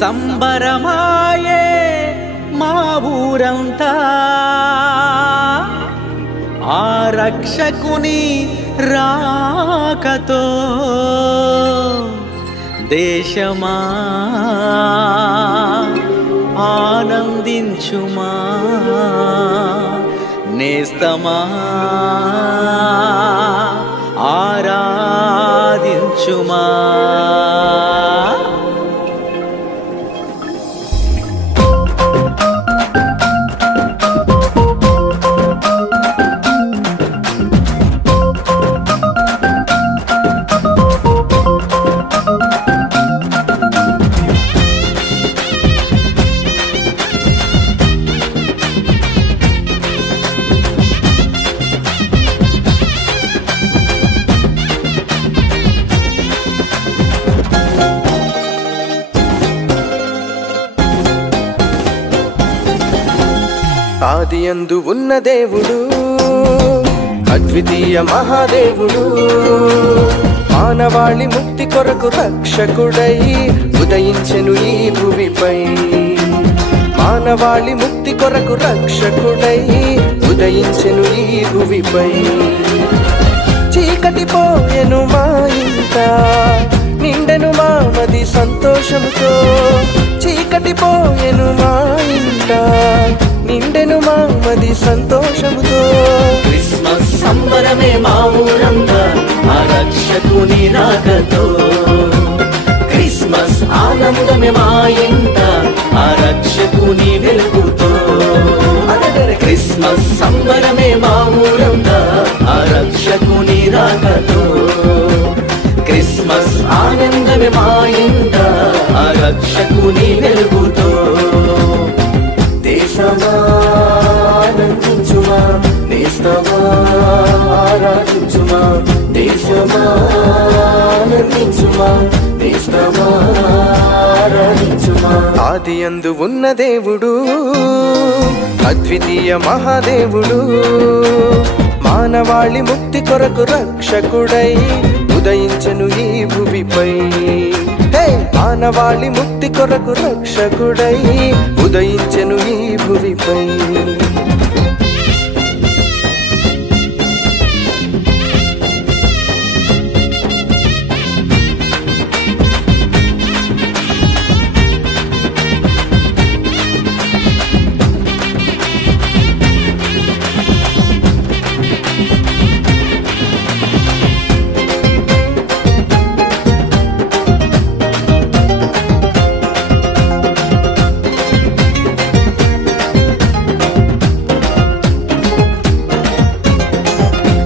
సంబరమాయే మా ఊరంతా ఆ రక్షకుని రాకతో దేశమా ఆనందించుమా నేస్తమా ఆరాధించుమా ఆదియందు ఉన్న దేవుడు అద్వితీయ మహాదేవుడు మానవాళి ముక్తి కొరకు రక్షకుడై ఉదయించెను ఈ భూమిపై మానవాళి ముక్తి కొరకు రక్షకుడై ఉదయించెను ఈ భూమిపై చీకటి పోయెను మా ఇంట నిండెను మా మది సంతోషముతో చీకటి పోయెను మా ఇంట నిండెను మా మది సంతోషముతో క్రిస్మస్ సంబరమే మా ఊరంతా ఆ రక్షకుని రాకతో క్రిస్మస్ ఆనందమే మా ఇంట ఆ రక్షకుని వెలుగుతో క్రిస్మస్ సంబరమే మా ఊరంతా ఆ రక్షకుని రాకతో క్రిస్మస్ ఆనందమే మా ఇంట ఆ రక్షకుని వెలుగుతో దేశమా ఆనందించుమా నేస్తమా ఆరాధించుమా దేశమా ఆనందించుమా నేస్తమా ఆరాధించుమా ఆదియందు ఉన్న దేవుడు అద్వితీయ మహాదేవుడు మానవాళి ముక్తి కొరకు రక్షకుడై ఉదయించెను ఈ భూమిపై మానవాళి ముక్తి కొరకు రక్షకుడై ఉదయించెను ఈ భూమిపై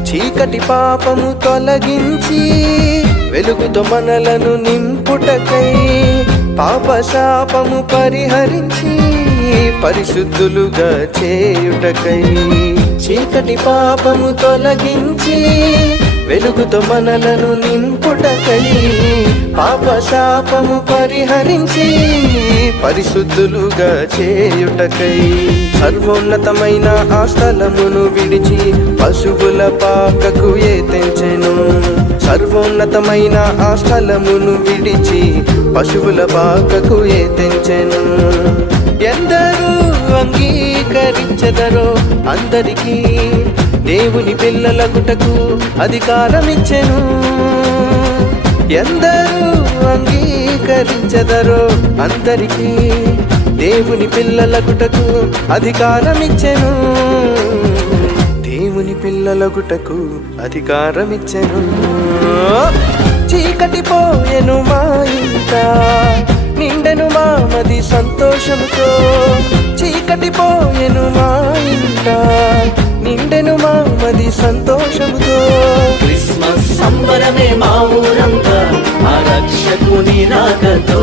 చీకటి పాపము తొలగించి వెలుగుతో మనలను నింపుటకై పాప శాపము పరిహరించి పరిశుద్ధులుగా చేయుటకై చీకటి పాపము తొలగించి వెలుగుతో మనలను నింపుటకై పాప శాపము పరిహరించి పరిశుద్ధులుగా చేయుటకై సర్వోన్నతమైన ఆ స్థలమును విడిచి పశువుల పాకకు తెంచెను సర్వోన్నతమైన ఆ స్థలమును విడిచి పశువుల పాకకు తెంచెను ఎందరూ అంగీకరించెదరో అందరికీ దేవుని పిల్లలగుటకు అధికారమిచ్చెను ఎందరూ అంగీకరించెదరో అందరికీ దేవుని పిల్లలగుటకు అధికారమిచ్చెను దేవుని పిల్లలగుటకు అధికారమిచ్చెను చీకటి పోయెను మా ఇంట నిండెను మా మది సంతోషముతో చీకటి పోయెను మా ఇంట నిండెను మా మది సంతోషముతో క్రిస్మస్ సంబరమే మా ఊరంతా ఆ రక్షకుని రాకతో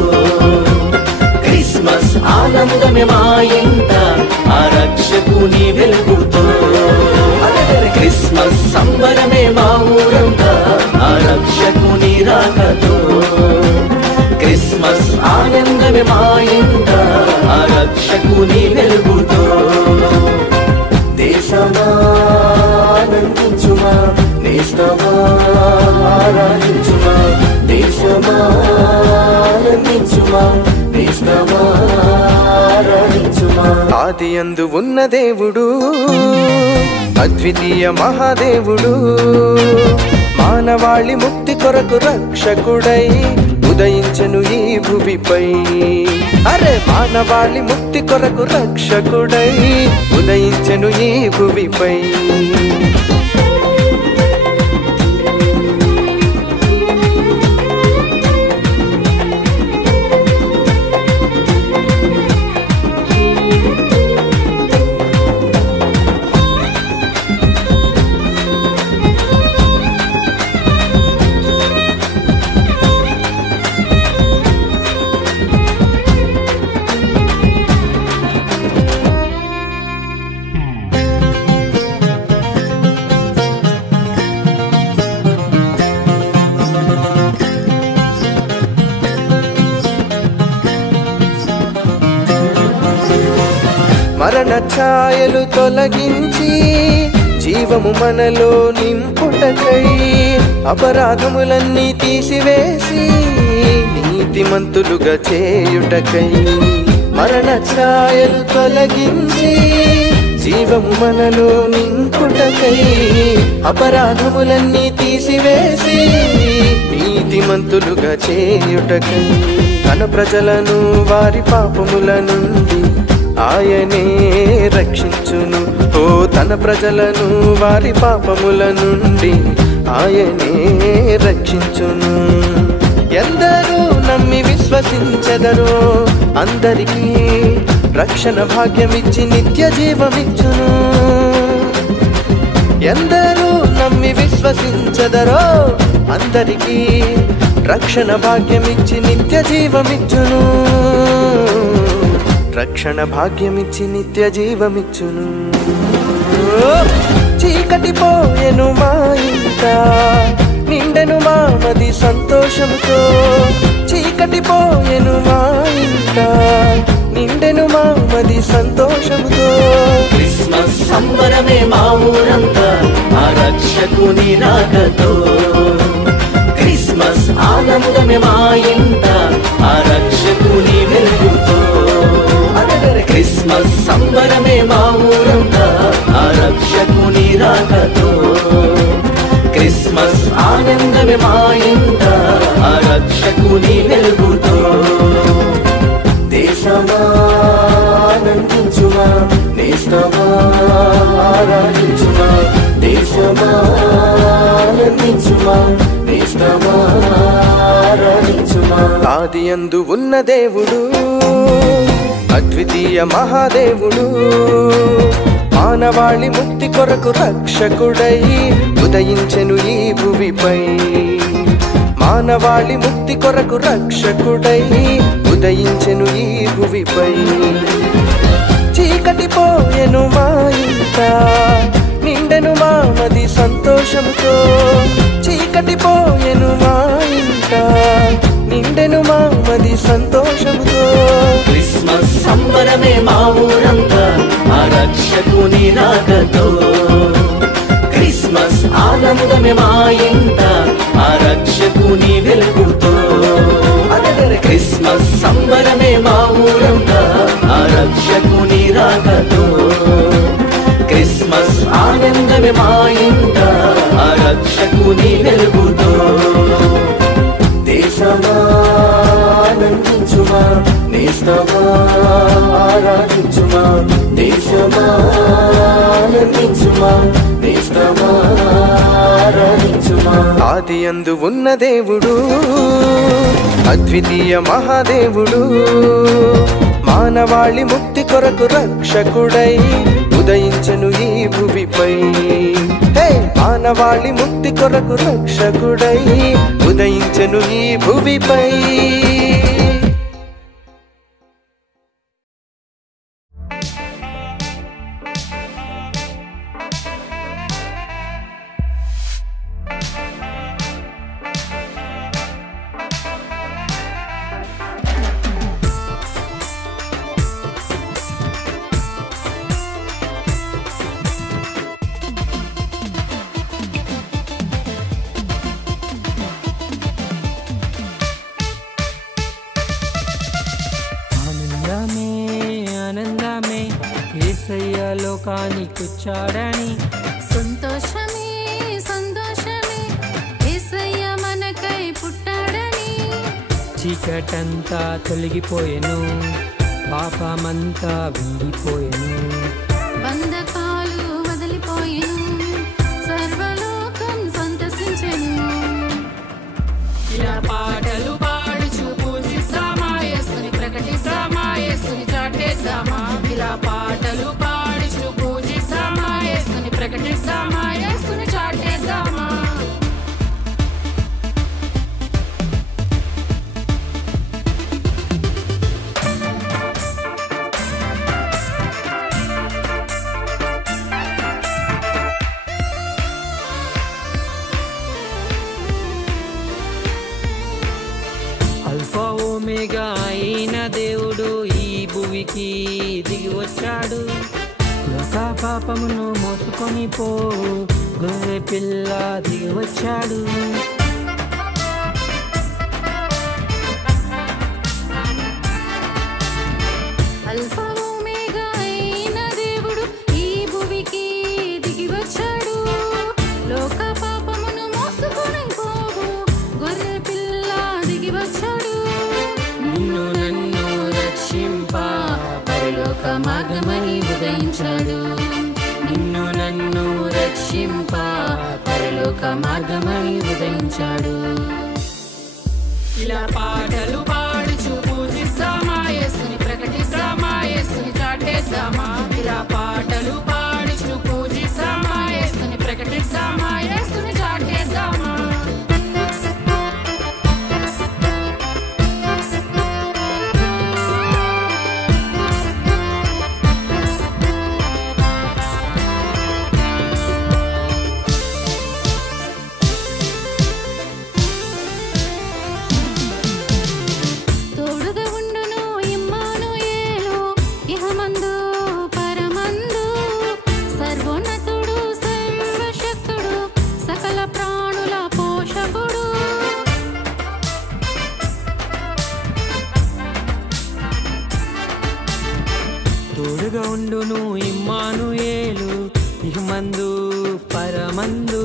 క్రిస్మస్ ఆనందమే మా ఇంట ఆ రక్షకుని వెలుగుతో క్రిస్మస్ సంబరమే మా ఊరంతా ఆ రక్షకుని రాకతో క్రిస్మస్ ఆనందమే మా ఇంట ఆ రక్షకుని వెలుగుతో దేశమా ఆనందించుమా నేస్తమా ఆరాధించుమా దేశమా ఆనందించుమా నేస్తమా ఆదియందు ఉన్న దేవుడు అద్వితీయ మహాదేవుడు మానవాళి ముక్తి కొరకు రక్షకుడై ఉదయించెను ఈ భువిపై అరే మానవాళి ముక్తి కొరకు రక్షకుడై ఉదయించెను ఈ భువిపై మరణ ఛాయలు తొలగించి జీవము మనలో నింపుటకై అపరాధములన్నీ తీసివేసి నీతిమంతులుగా చేయుటకై మరణ ఛాయలు తొలగించి జీవము మనలో నింపుటకై అపరాధములన్నీ తీసివేసి నీతిమంతులుగా చేయుటకై తన ప్రజలను వారి పాపముల నుండి ఆయనే రక్షించును ఓ తన ప్రజలను వారి పాపముల నుండి ఆయనే రక్షించును ఎందరూ నమ్మి విశ్వసించెదరో అందరికీ రక్షణ భాగ్యమిచ్చి నిత్య జీవమిచ్చును ఎందరూ నమ్మి విశ్వసించెదరో అందరికీ రక్షణ భాగ్యమిచ్చి నిత్య జీవమిచ్చును రక్షణ భాగ్యమిచ్చి నిత్య జీవమిచ్చును చీకటి పోయెను మా ఇంట నిండెను మా మది సంతోషంతో చీకటి పోయెను మా ఇంట నిండెను మా మది సంతోషంతో క్రిస్మస్ సంబరమే మా ఊరంతా ఆ రక్షకుని రాకతో క్రిస్మస్ ఆనందమే మా ఇంట ఆ రక్షకుని వెలుగుతో క్రిస్మస్ సంబరమే మా ఊరంతా ఆ రక్షకుని రాకతో క్రిస్మస్ ఆనందమే మా ఇంట ఆ రక్షకుని వెలుగుతో దేశమా ఆనందించుమా నేస్తమా ఆరాధించుమా దేశమా ఆనందించుమా నేస్తమా ఆరాధించుమా ఆదియందు ఉన్న దేవుడు అద్వితీయ మహాదేవుడు మానవాళి ముక్తి కొరకు రక్షకుడై ఉదయించెను ఈ భువిపై మానవాళి ముక్తి కొరకు రక్షకుడై ఉదయించెను ఈ భువిపై చీకటి పోయెను మా ఇంట నిండెను మా మది సంతోషంతో చీకటి పోయెను మా ఇంట నిండెను మా మది సంతోషంతో క్రిస్మస్ సంబరమే మా ఊరంతా ఆ రక్షకుని రాకతో క్రిస్మస్ ఆనందమే మా ఇంట ఆ రక్షకుని వెలుగుతో క్రిస్మస్ సంబరమే మా ఊరంతా ఆ రక్షకుని రాకతో క్రిస్మస్ ఆనందమే మా ఇంట ఆ రక్షకుని వెలుగుతో దేశమా ఆనందించుమా నేస్తమా ఆరాధించుమా దేశమా ఆనందించుమా నేస్తమా ఆరాధించుమా ఆదియందు ఉన్న దేవుడు అద్వితీయ మహాదేవుడు మానవాళి ముక్తి కొరకు రక్షకుడై ఉదయించెను ఈ భువిపై మానవాళి ముక్తి కొరకు రక్షకుడై ఉదయించెను ఈ భువిపై లోకానికొచ్చాడని సంతోషమే సంతోషమే యేసయ్య మనకై పుట్టాడని చీకటంతా తొలగిపోయెను పాపమంతా వీడిపోయెను బంధకాలు వదిలిపోయెను సర్వలోకం సంతసించెను ఇలా పాటలు పాడుచు పూజిస్తామా యేసుని ప్రకటిస్తామా యేసుని చాటేద్దామా ఇలా పాటలు పాడుచు పూజిస్తామా యేసుని ప్రకటిస్తామా యేసుని చాటేద్దామా అల్ఫా ఓమేగా అయిన దేవుడు ఈ భూమికి దిగి వచ్చాడు లోక పాపమును మోసుకొని పోవు గొర్రె పిల్ల దిగి వచ్చాడు అల్ఫా ఓమేగా అయిన దేవుడు ఈ భూమికి దిగి వచ్చాడు లోక పాపమును మోసుకొని పోవు గొర్రె పిల్ల దిగి వచ్చాడు నిన్ను నన్ను రక్షింప పరలోక మార్గమని ఉదయించాడు నిన్ను నన్ను రక్షింప పరలోక మార్గమని ఉదయించాడు ఇలా పాటలు పాడుచు పూజిస్తామా యేసుని ప్రకటిస్తామా యేసుని చాటేద్దామా ఇలా పాటలు పాడుచు పూజిస్తామా యేసుని ప్రకటిస్తామా యేసుని చాటేద్దామా తోడుగా ఉండును ఇమ్మానుయేలు ఇహమందు పరమందు సర్వోన్నతుడు సర్వశక్తుడు సకల ప్రాణుల పోషకుడు తోడుగా ఉండును ఇమ్మానుయేలు ఇహమందు పరమందు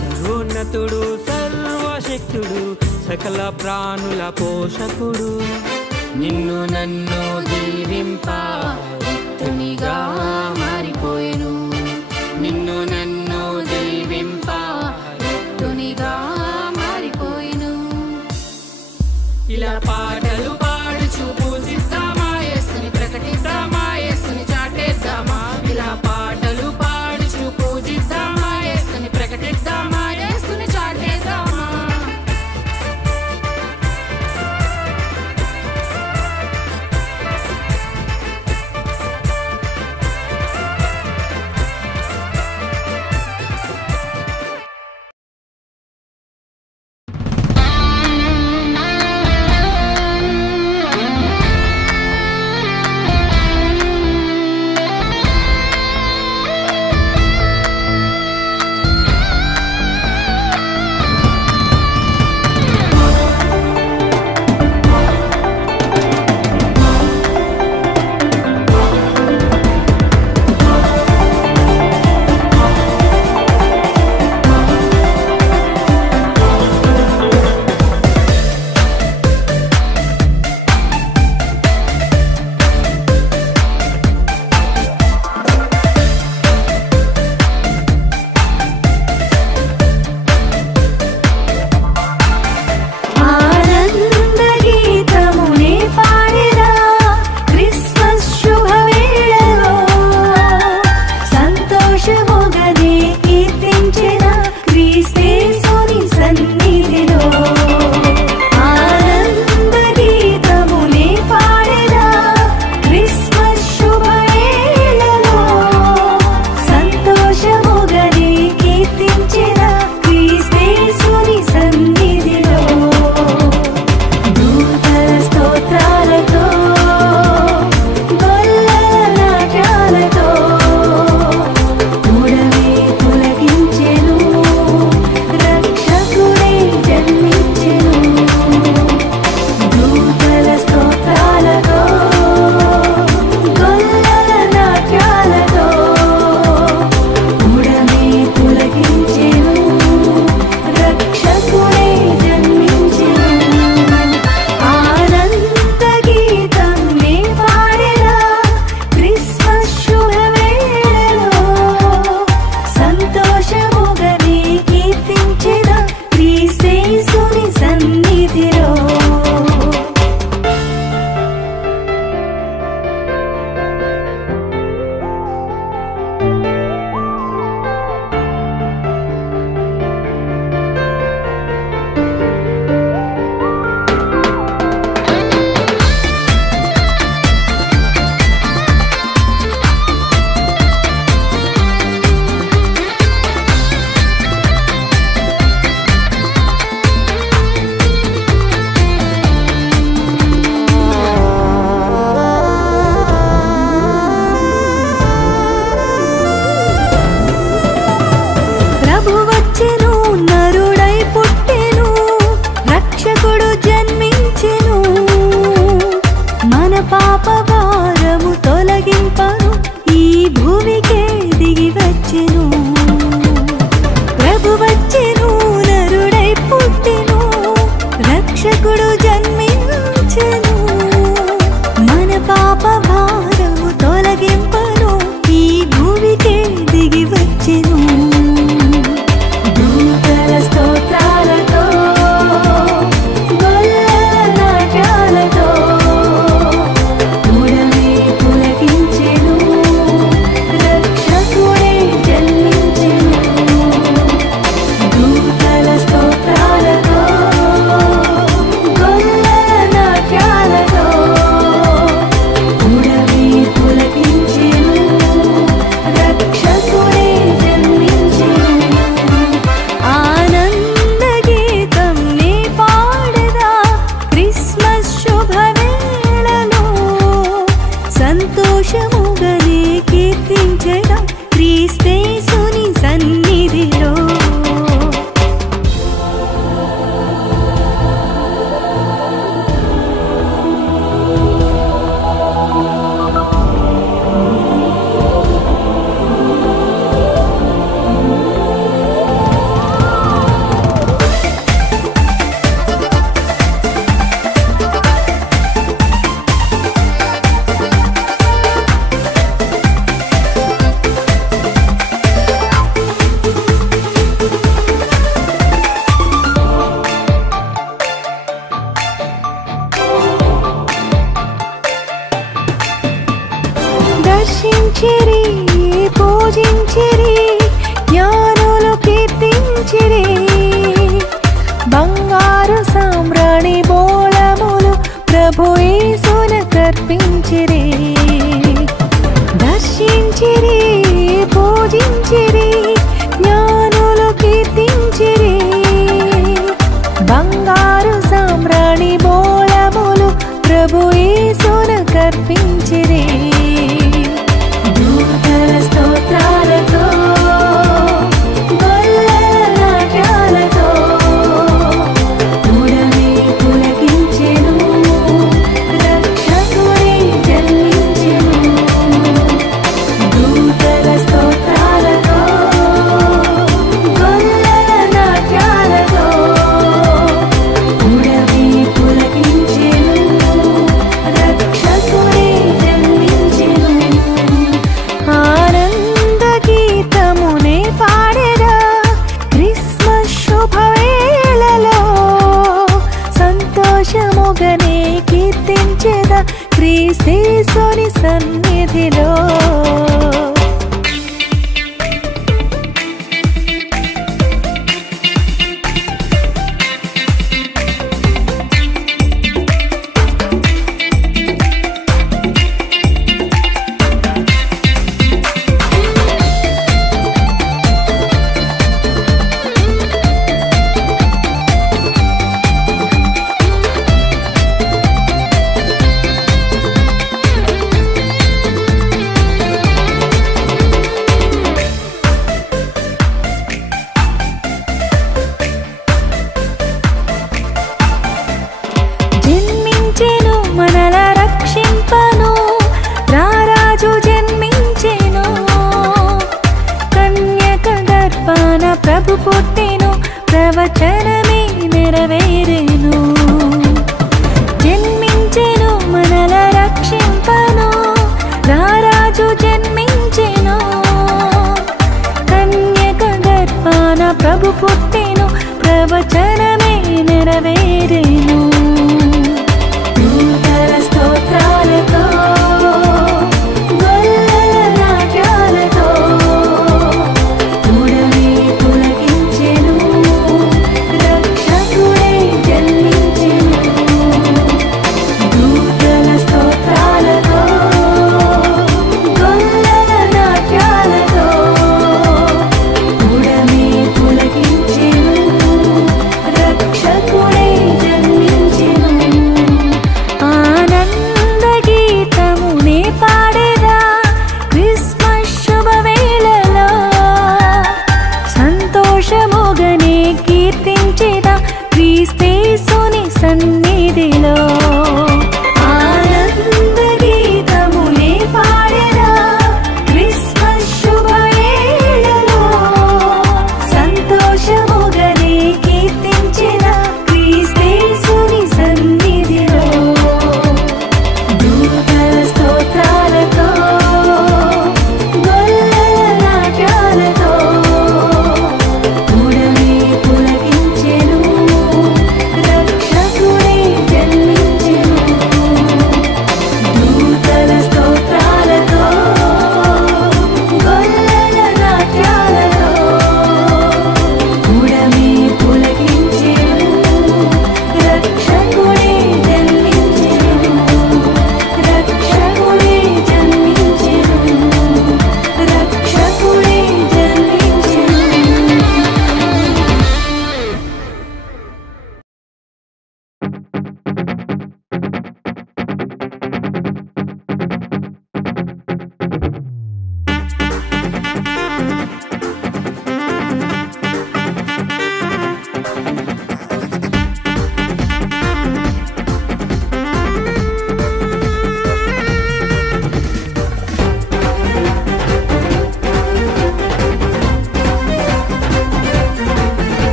సర్వోన్నతుడు సర్వశక్తుడు సకల ప్రాణుల పోషకుడు నిన్ను నన్ను దీవింప రిక్తునిగా మారిపోయెను నిన్ను నన్ను దీవింప రిక్తునిగా మారిపోయెను ఇలా పాటలు పాడుచు పూజిస్తామా యేసుని ప్రకటిస్తామా యేసుని చాటేద్దామా ఇలా పాటలు పాడుచు పూజిస్తామా యేసుని ప్రకటిస్తామా యేసుని చాటేద్దామా సంతోషముగనే కీర్తించెదా క్రీస్తేసుని సన్నిధిలో. దర్శించిరి పూజించిరి జ్ఞానులు కీర్తించిరి బంగారు సామ్రాణి బోళములు ప్రభు యేసును కర్పించిరి. దర్శించిరి పూజించిరి జ్ఞానులు కీర్తించిరి బంగారు సామ్రాణి బోళములు ప్రభు యేసును కర్పించిరి. స్తోత్రాలతో గొల్లల నాట్యాలతో ఉడమి పులకించెను రక్షకుడే జన్మించెను. దూతల స్తోత్రాలతో గొల్లల నాట్యాలతో ఉడమి పులకించెను రక్షకుడే జన్మించెను. ఆనంద గీతమునే పాడెదా క్రిస్మస్ శుభవేళలో సంతోషముగనే కీర్తించెదా క్రీస్తేసుని సన్నిధిలో. జన్మించెను మనల రక్షింపను రారాజు జన్మించెను కన్యక గర్భాన ప్రభు పుట్టెను ప్రవచనమే నెరవేరెను. జన్మించెను మనల రక్షింపను రారాజు జన్మించెను కన్యక గర్భాన ప్రభు పుట్టెను ప్రవచనమే నెరవేరెను. దూతల స్తోత్రాలతో గొల్లల నాట్యాలతో ఉడమి పులకించెను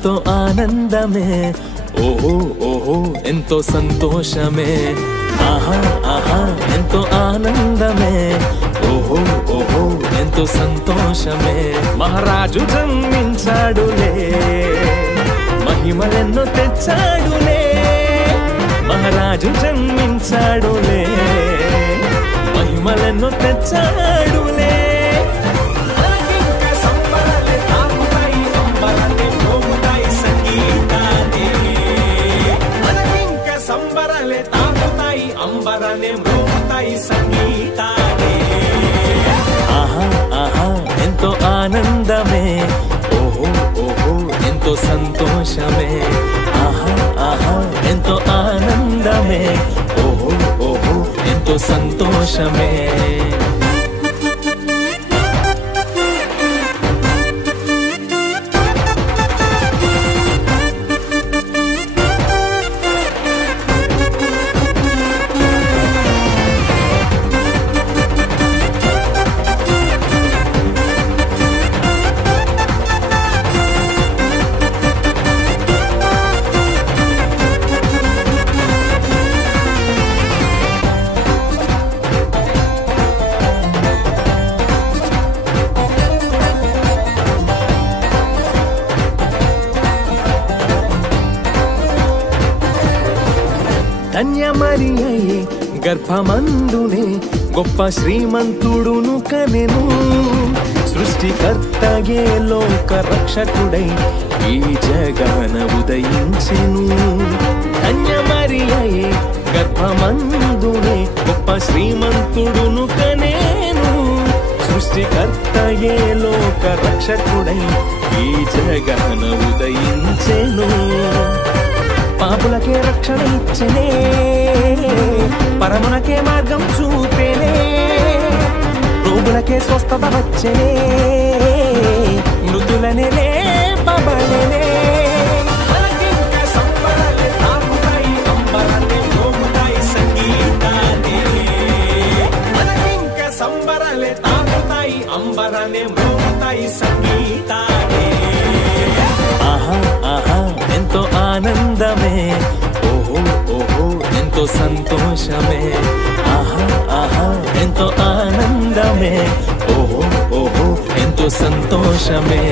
ఎంతో ఆనందమే, ఓహో ఓహో ఎంతో సంతోషమే, ఆహా ఆహా ఎంతో ఆనందమే, ఓహో ఓహో ఎంతో సంతోషమే. మహారాజు జన్మించాడులే, మహిమలెన్నో తెచ్చాడులే, మహారాజు జన్మించాడులే, మహిమలెన్నో తెచ్చాడులే. ఆహా ఆహా ఎంతో ఆనందమే, ఓహో ఓహో ఎంతో సంతోషమే, ఆహా ఆహా ఎంతో ఆనందమే, ఓహో ఓహో ఎంతో సంతోషమే. ధన్యమరియే గర్భమందునే గొప్ప శ్రీమంతుడును కనెను, సృష్టికర్తయే లోక రక్షకుడై ఈ జగన ఉదయించెను. ధన్యమరియే గర్భమందునే గొప్ప శ్రీమంతుడును కనెను, సృష్టికర్తయే లోక రక్షకుడై ఈ జగన ఉదయించెను. పాపులకే రక్షణ ఇచ్చనే, పరమునకే మార్గం చూపేనే, రోగులకే స్వస్థత వచ్చనే, మృతులనే లేపబడనే. ఆహా ఆహా ఎంతో ఆనందమే, ఓహో ఓహో ఎంతో సంతోషమే, ఆహా ఆహా ఎంతో ఆనందమే, ఓహో ఓహో ఎంతో సంతోషమే.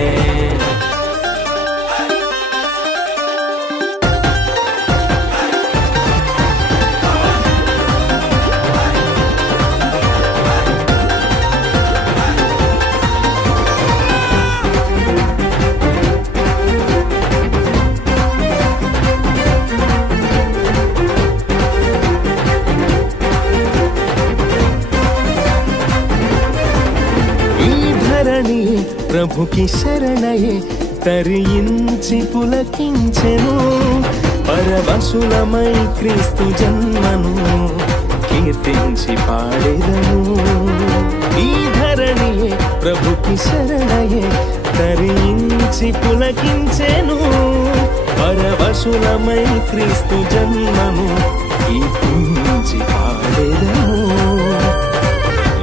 ప్రభుకి శరణయే తరించి పులకించెను, పరవశులమై క్రీస్తు జన్మను కీర్తించి పాడెదము. ఈ ధరణియే ప్రభుకి శరణయే తరించి పులకించెను, పరవశులమై క్రీస్తు జన్మను కీర్తించి పాడెదము.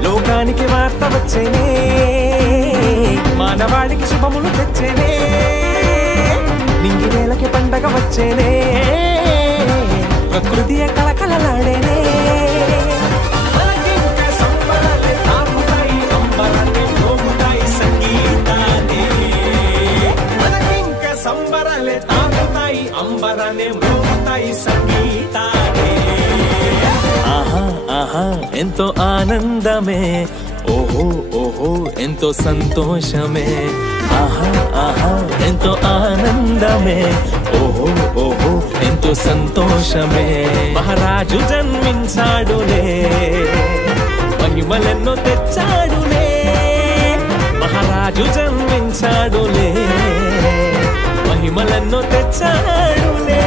లోకానికి వార్త వచ్చేనే, మానవాళికి శుభములు తెచ్చేనే, నింగి నేలకి పండగ వచ్చేనే, ప్రకృతి కళకళలాడేనే. ఆహా ఆహా ఎంతో ఆనందమే, ఓహో ఓహో ఎంతో సంతోషమే, ఆహా ఆహా ఎంతో ఆనందమే, ఓహో ఓహో ఎంతో సంతోషమే. మహారాజు జన్మించాడులే, మహిమలెన్నో తెచ్చాడులే, మహారాజు జన్మించాడులే, మహిమలెన్నో తెచ్చాడులే.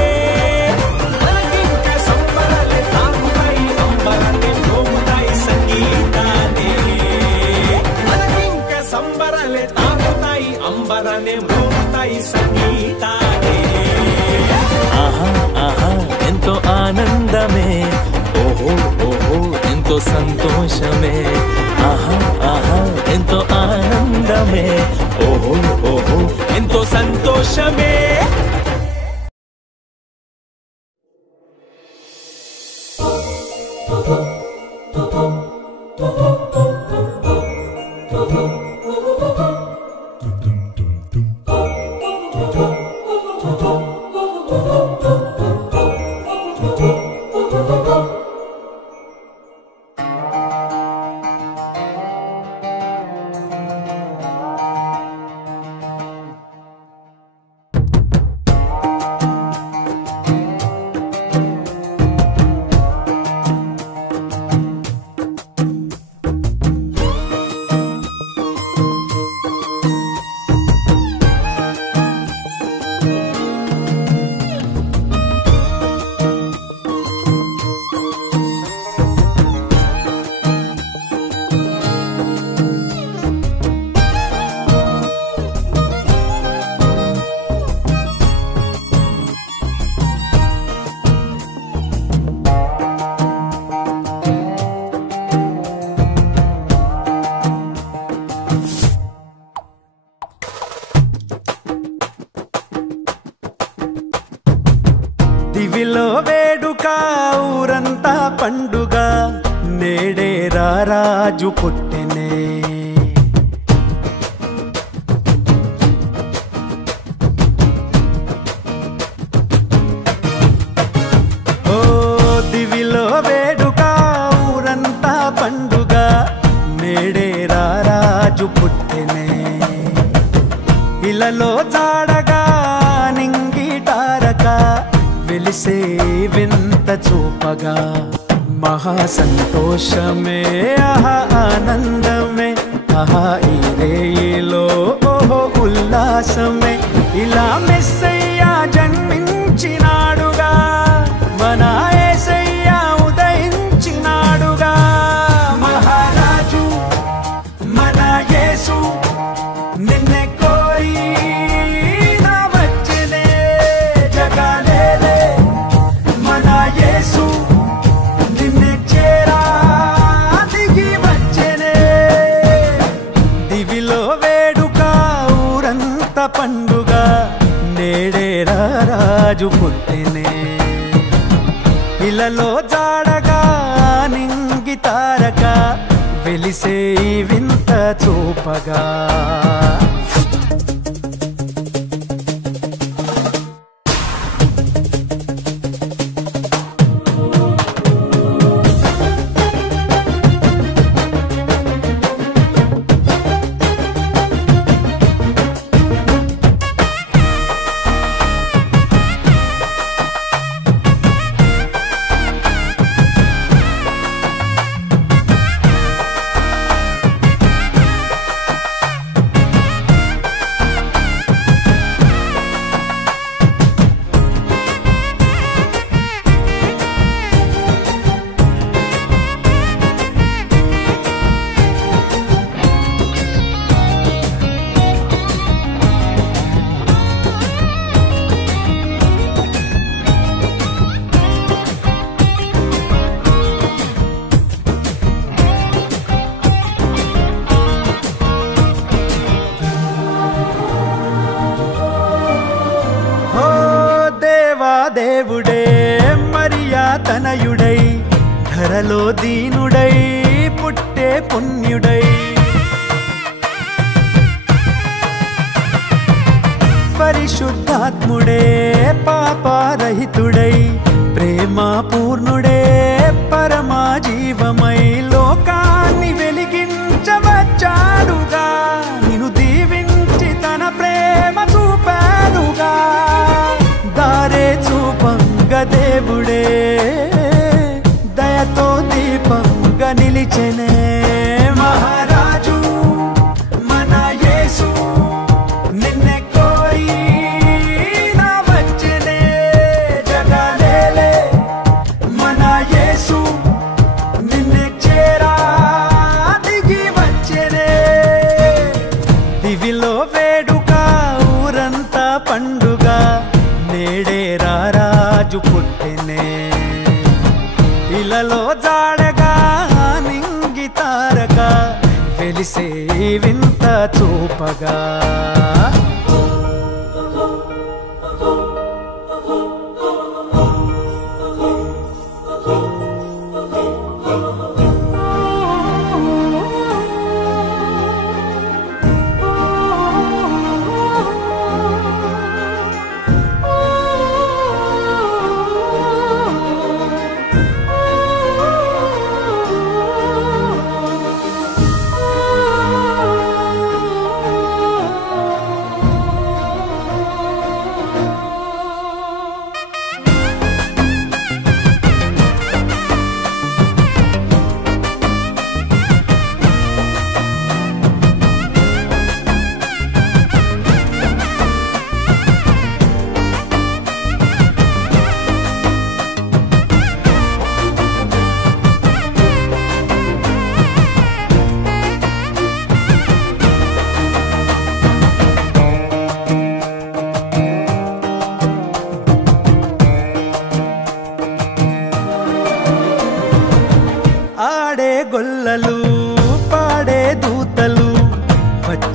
ఆహా ఆహా ఎంతో ఆనందమే, ఓహో ఓహో ఎంతో సంతోషమే, ఆహా ఆహా ఎంతో ఆనందమే, ఓహో ఓహో ఎంతో సంతోషమే. దివిలో వేడుక ఊరంతా పండుగ నేడే రారాజు పుట్టెనే. ఓ దివిలో వేడుక ఊరంతా పండుగ నేడే రారాజు పుట్టెనే. ఇలలో జాడగా నింగిటారక వెలిసే వింత చూపగా మహా సంతోషమే ఆహా ఆనందమే ఆహా ఈ రేయిలో ఓహో ఉల్లాసమే. ఇలా మెస్సయ్యా జన్మించినాడుగా మన యేసయ్యా ఉదయించినాడుగా. మహారాజు మన యేసు నిన్నే కోరి నా వచ్చెనే జగాలేలే. మన యేసు నిన్నే చేరా దిగి వచ్చెనే. దివిలో వేడుక ఊరంతా పండుగ నేడే రారాజు పుట్టెనే. ఇలలో జాడగా నింగి తారక వెలిసే వింత చూపగా. దేవుడే మరియా తనయుడై ధరలో దీనుడై పుట్టే పుణ్యుడై. పరిశుద్ధాత్ముడే పాపరహితుడై ప్రేమ పూర్ణుడే పరమా జీవమై లోకాన్ని వెలిగించవచ్చాడుగా. నిన్ను దీవించి తన ప్రేమ చూపాడుగా. దారే చూపంగా దేవుడే దయతో దీపంగా నిలిచెనే. మహారాజు మన యేసు నిన్నే కోరి నా వచ్చెనే జగాలేలే. మన యేసు నిన్నే చేరా దిగి వచ్చెనే. దివిలో వేడుక ఊరంతా పండుగ నేడే రారాజు పుట్టెనే. ఇలలో జాడగా నింగి తారక వెలిసే వింత చూపగా.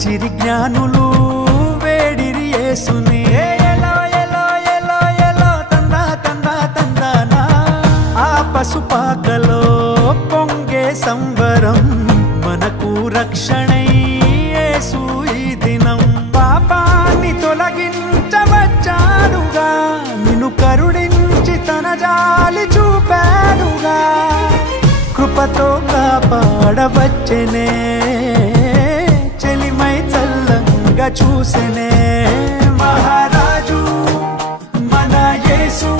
చిరి జ్ఞానులు వేడిరి యేసుని ఎలో ఎలో ఎలో ఎలో తందా తందా తందానా ఆ పసుపాకలో పొంగే సంబరం మనకు రక్షణై యేసు ఈ దినం పాపాన్ని తొలగించవచ్చాడుగా నిన్ను కరుణించి తన జాలి చూపాడుగా కృపతో కాపాడవచ్చెనే చెలిమై చల్లంగా చూసెనే మహారాజు మన యేసు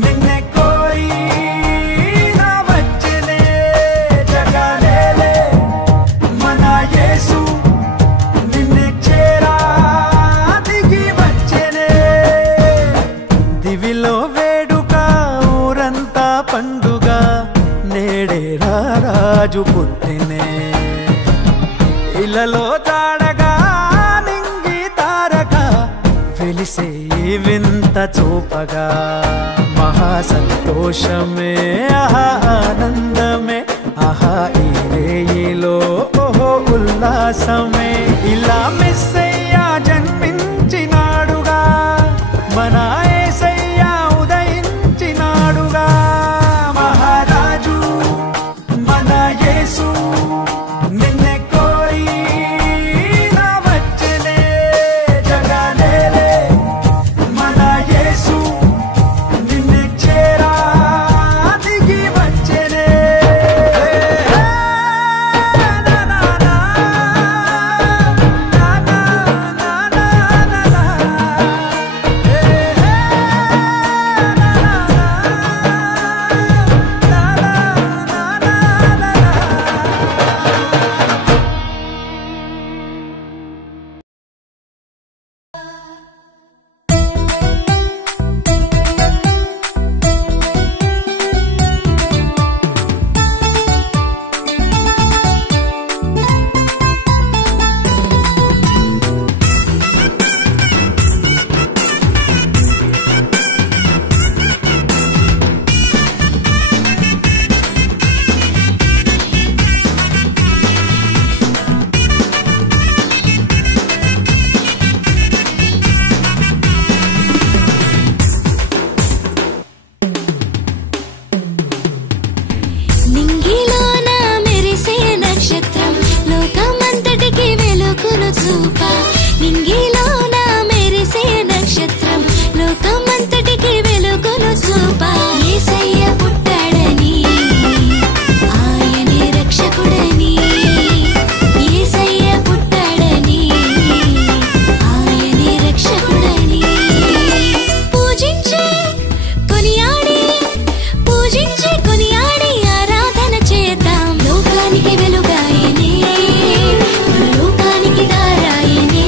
నిన్నే కోరి నా వచ్చెనే జగలేలే మన యేసు నిన్నే చేరా దిగి వచ్చెనే దివిలో వేడుక ఊరంతా పండుగ నేడే రాజు పుట్టినే ఇలలో తాడగా నింగి తారక వెలిసే వింత చూపగా మహా సంతోషమే ఆహా ఆనందమే ఆహా ఈ రేయిలో ఓహో ఉల్లాసమే ఇలా మెస్సయ్యా జన్మించినాడుగా మన యేసయ్యా ఉదయించినాడుగా మహారాజు మన యేసు నిన్నే కోరి నా వచ్చెనే జగలేలే మన యేసు నిన్నే చేరా దిగి వచ్చెనే నా నా నా నింగిలోన మెరిసే నక్షత్రం లోకమంతటికి వెలుగును చూప నింగిలోన మెరిసే నక్షత్రం లోకమంతటికి వెలుగును చూప యేసయ్య పుట్టాడని ఆయనే రక్షకుడని యేసయ్య పుట్టాడని ఆయనే రక్షకుడని పూజించే కొనియాడి ఆరాధన చేద్దాం లోకానికి వెలుగాయనే లోకానికి దారాయనే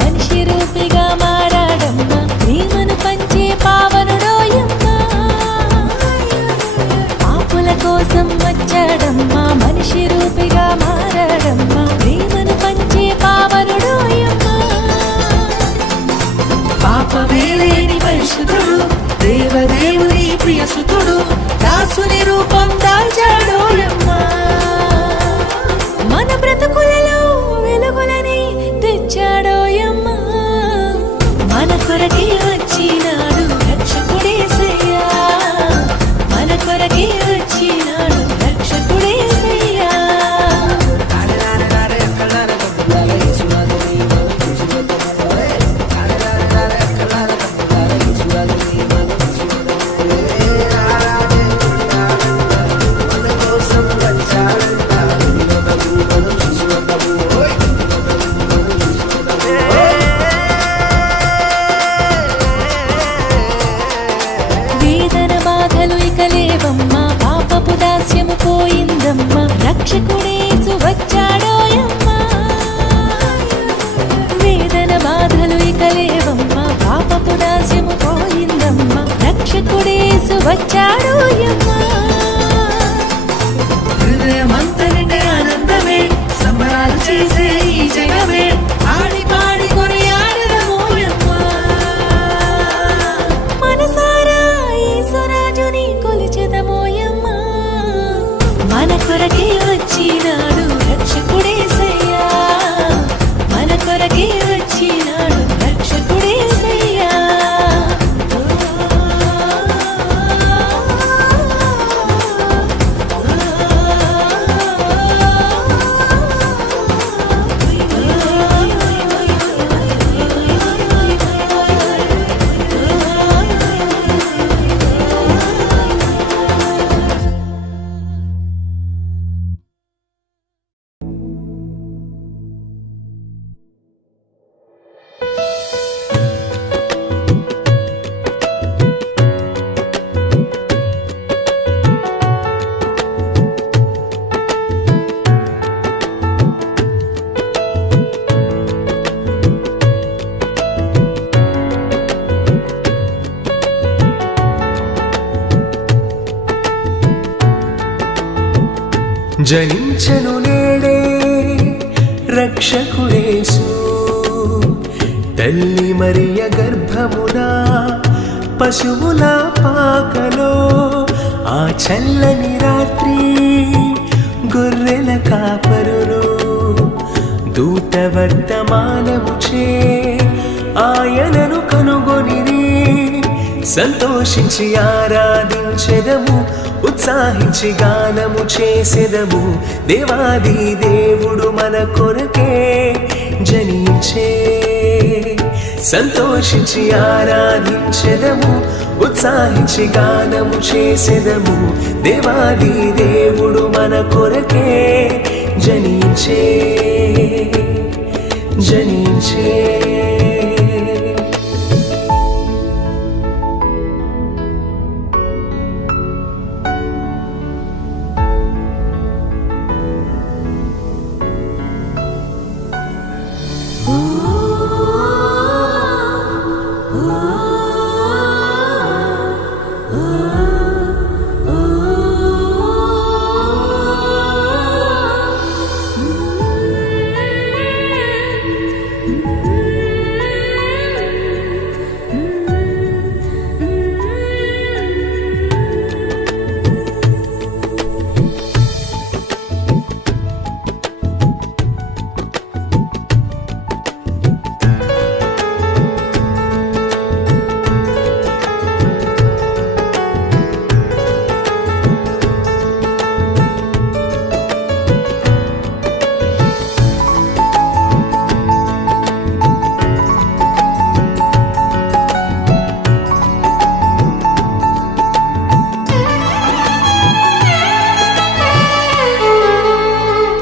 మనిషి రూపిగా మారాడమ్మా ప్రేమను పంచే పావనుడోయమ్మా పాపుల కోసం వచ్చాడమ్మా మనిషి రూపిగా మారాడమ్మా ప్రేమను పంచే పావనుడోయమ్మా పాపమే లేని పరిశుద్ధుడు దేవదేవుని ప్రియసుతుడు దాసుని రూపం దాల్చాడోయమ్మా మన బ్రతుకులలో వెలుగులని తెచ్చాడోయమ్మా మన కొరకే వచ్చినాడు రక్షకుడేసయ్యా మన కొరకే వచ్చినాడు రక్షకుడేసయ్యా వేదన బాధలు ఇక లేవమ్మా పాపపు దాస్యము పోయిందమ్మా రక్షకుడేసు వచ్చాడోయమ్మా వేదన బాధలు ఇక లేవమ్మా పాపపు దాస్యము పోయిందమ్మా రక్షకుడేసు వచ్చాడోయమ్మా హృదయమంతనిండే ఆనందమే సంబరాలు చేసే ఈ జగమే ఆడి పాడి కొనియాడదమోయమ్మా మనసారా యేసురాజుని కొలిచెదమోయమ్మా మన కొరకే వచ్చినాడు రక్షకుడేసయ్యా మన కొరకే వచ్చినాడు రక్షకుడేసయ్యా జనించెను నేడే రక్షకుడేసు తల్లి మరియ గర్భమున పశువుల పాకలో ఆ చల్లని రాత్రి గొర్రెల కాపరులు దూత వర్తమానముచే ఆయనను కనుగొనిరి సంతోషించి ఆరాధించెదము ఉత్సాహించి గానము చేసెదము దేవాది దేవుడు మన కొరకే జనించే సంతోషించి ఆరాధించెదము ఉత్సాహించి గానము చేసెదము దేవాది దేవుడు మన కొరకే జనించే జనించే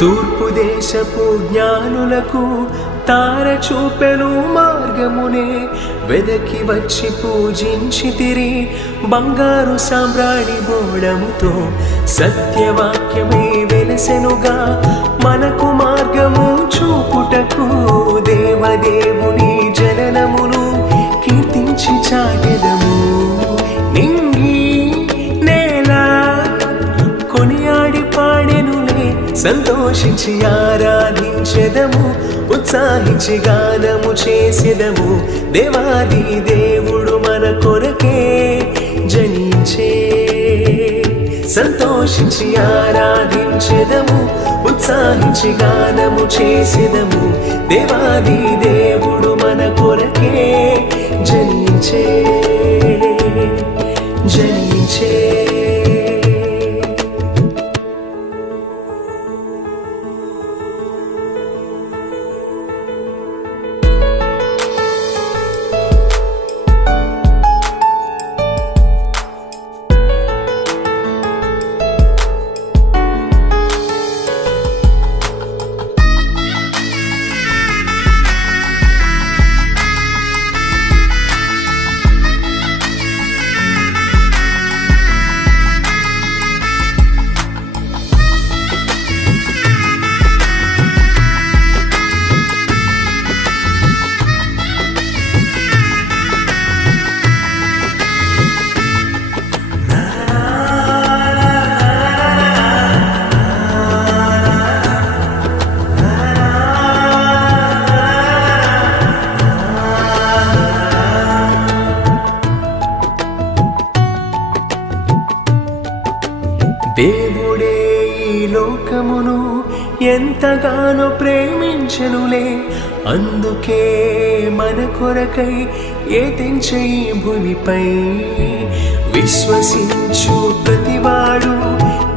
తూర్పు దేశపు జ్ఞానులకు తార చూపెను మార్గ మార్గమునే వెదకి వచ్చి పూజించితిరి బంగారు సామ్రాణి బోళముతో సత్యవాక్యమే వెలసెనుగా మనకు మార్గము చూపుటకు దేవదేవుని జననమును కీర్తించి చాటెదము నింగి నేల కొనియాడి పాడెనులే సంతోషించి ఆరాధించెదము ఉత్సాహించి గానము చేసెదము దేవాది దేవుడు మన కొరకే జనించే సంతోషించి ఆరాధించెదము ఉత్సాహించి గానము చేసెదము దేవాది దేవుడు మన కొరకే జనించే జనించే దేవుడే ఈ లోకమును ఎంతగానో ప్రేమించెనులే అందుకే మన కొరకై ఏతించే ఈ భూమిపై విశ్వసించు ప్రతివాడు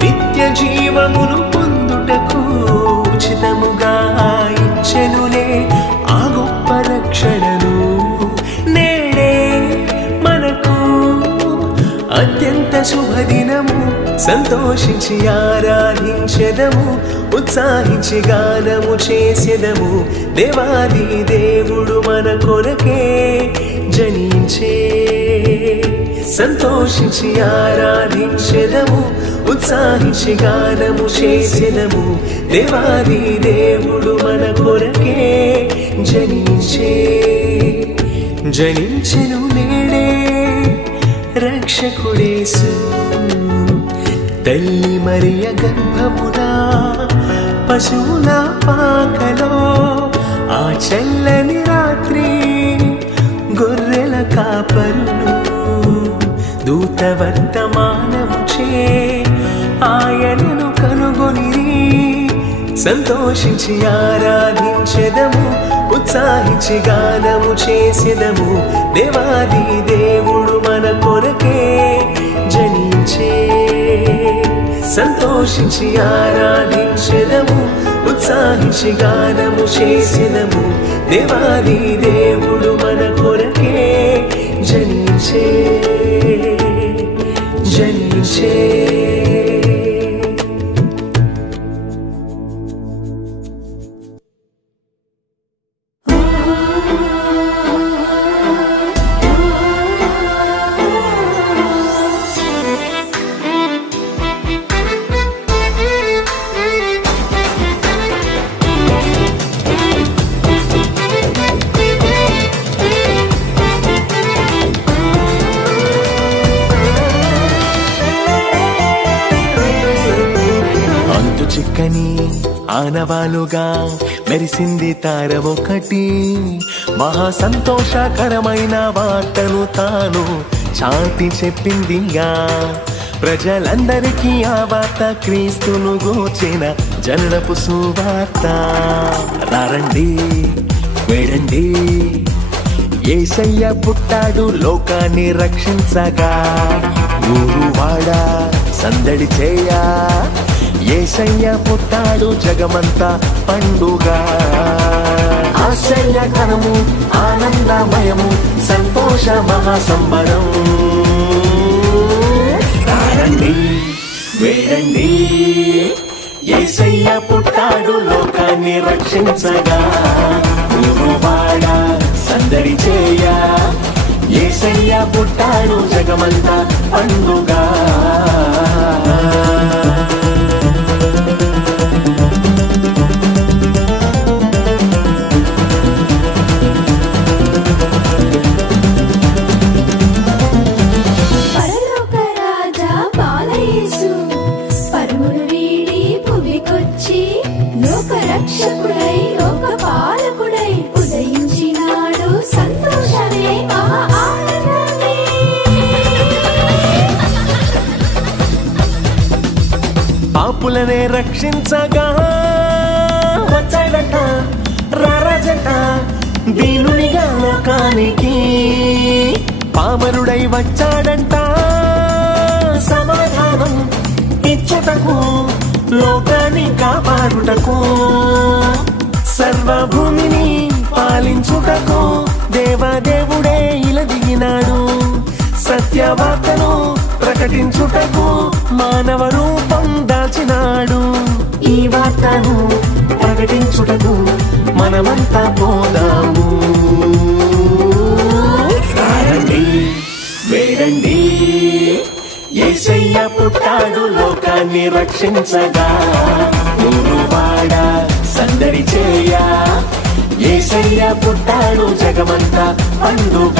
నిత్య జీవమును పొందుటకు ఉచితముగా ఇచ్చెనులే ఆ గొప్ప రక్షణను నేడే మనకు అత్యంత శుభదినము సంతోషించి ఆరాధించెదము ఉత్సాహించి గానము చేసెదము దేవాది దేవుడు మన కొరకే జనించే సంతోషించి ఆరాధించెదము ఉత్సాహించి గానము చేసెదము దేవాది దేవుడు మన కొరకే జనించే జనించెను నేడే రక్షకుడేసు తల్లి మరియ గర్భమున పశువుల పాకలో ఆ చల్లని రాత్రి గొర్రెల కాపరులు దూత వర్తమానముచే ఆయనను కనుగొనిరి సంతోషించి ఆరాధించెదము ఉత్సాహించి గానము చేసెదము దేవాది దేవుడు మన కొరకే జనించే సంతోషించి ఆరాధించెదము ఉత్సాహించి గానము చేసెదము దేవాది దేవుడు మన కొరకే జనించే జనించే చిక్కని ఆనవాలుగా మెరిసింది తార ఒకటి మహా సంతోషకరమైన వార్తను తాను చాటి చెప్పిందిగా ప్రజలందరికీ ఆ వార్త క్రీస్తును గూర్చిన జననపు సువార్త రండి వేడండి యేసయ్య పుట్టాడు లోకాన్ని రక్షించగా ఊరు వాడ సందడి చేయ యేసయ్య పుట్టాడు జగమంతా పండుగ ఆశ్చర్యకరము ఆనందమయము సంతోష మహాసంబరం రండి వేడండి యేసయ్య పుట్టాడు లోకాన్ని రక్షించగా ఊరు వాడ సందడి పుట్టాడు జగమంతా పండుగ. పరలోక రాజా బాలయేసు పరమును వీడి భూమికొచ్చి లోక రక్షకుడై లోక పాలకుడై ఉదయించినాడు. సంతోషమే మహా ఆనందమే. పాపులనే రక్షించగా వచ్చాడట రారాజట దీనునిగా లోకానికి. పామరుడై వచ్చాడంట సమాధానం ఇచ్చుటకు లోకాన్ని కాపాడుటకు. సర్వభూమిని పాలించుటకు దేవాదేవుడే ఇలా దిగినాడు. సత్యవార్తను ప్రకటించుటకు మానవ రూపం దాల్చినాడు. ఈ వార్తను ప్రకటించుటకు మనమంతా పోదాము. రండి వేడండి యేసయ్య పుట్టాడు లోకాన్ని రక్షించగా. ఊరువాడ సందడి చేయ యేసయ్య పుట్టాడు జగమంతా పండుగ.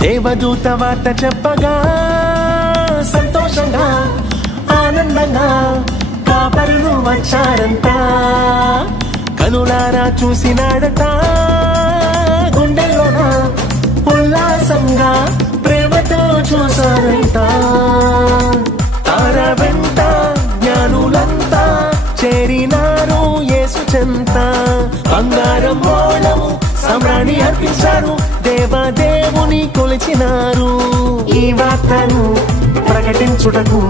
దేవదూత వార్త చెప్పగా సంతోషంగా ఆనందంగా కాపరులు వచ్చారంట. కనులారా చూసినాడట గుండెల్లోన ఉల్లాసంగా ప్రేమతో చూసారంట. తార వెంట జ్ఞానులంతా చేరినారు యేసు చెంత. బంగారం మోళము సామ్రాణి అర్పించారు దేవదేవుని కొలిచినారు. ఈ వార్తను ప్రకటించుటకు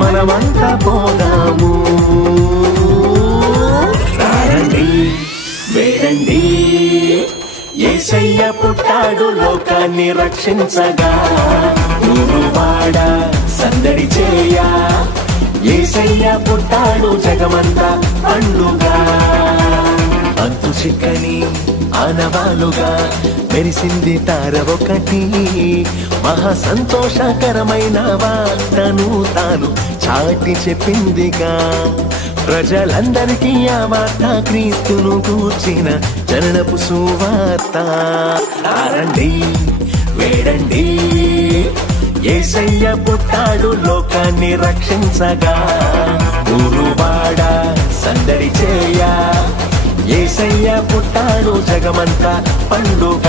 మనమంతా పోదాము. రండి వేడండి యేసయ్య పుట్టాడు లోకాన్ని రక్షించగా. ఊరువాడ సందడి చేయ యేసయ్య పుట్టాడు జగమంతా పండుగ. అంతు చిక్కని ఆనవాలుగా మెరిసింది తార ఒకటి. మహా సంతోషకరమైన వార్తను తాను చాటి చెప్పిందిగా. ప్రజలందరికీ ఆ వార్త క్రీస్తును కూర్చిన జననపు సువార్త. రండి వేడండి యేసయ్య పుట్టాడు లోకాన్ని రక్షించగా. ఊరువాడ సందడి చేయ యేసయ్య పుట్టాడు జగమంతా పండుగ.